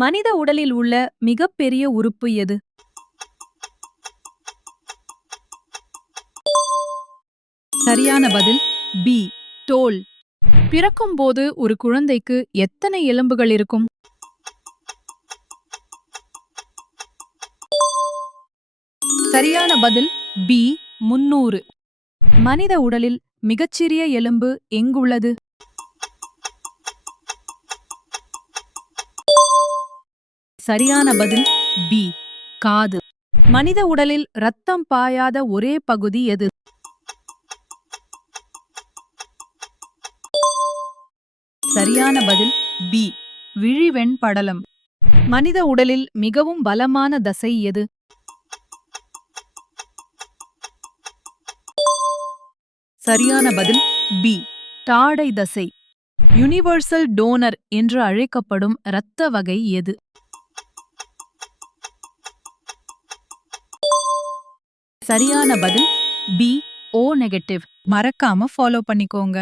மனித உடலில் உள்ள மிகப்பெரிய உறுப்பு எது? சரியான பதில் பி. தோல். பிறக்கும்போது ஒரு குழந்தைக்கு எத்தனை எலும்புகள் இருக்கும்? சரியான பதில் பி. 300. மனித உடலில் மிகச்சிறிய எலும்பு எங்குள்ளது? சரியான பதில் பி. காது. மனித உடலில் இரத்தம் பாயாத ஒரே பகுதி எது? சரியான பதில் பி. விழிவெண் படலம். மனித உடலில் மிகவும் பலமான தசை எது? சரியான பதில் பி. தாடை தசை. யுனிவர்சல் டோனர் என்று அழைக்கப்படும் இரத்த வகை எது? சரியான பதில் பி. O negative. மறக்காம ஃபாலோ பண்ணிக்கோங்க.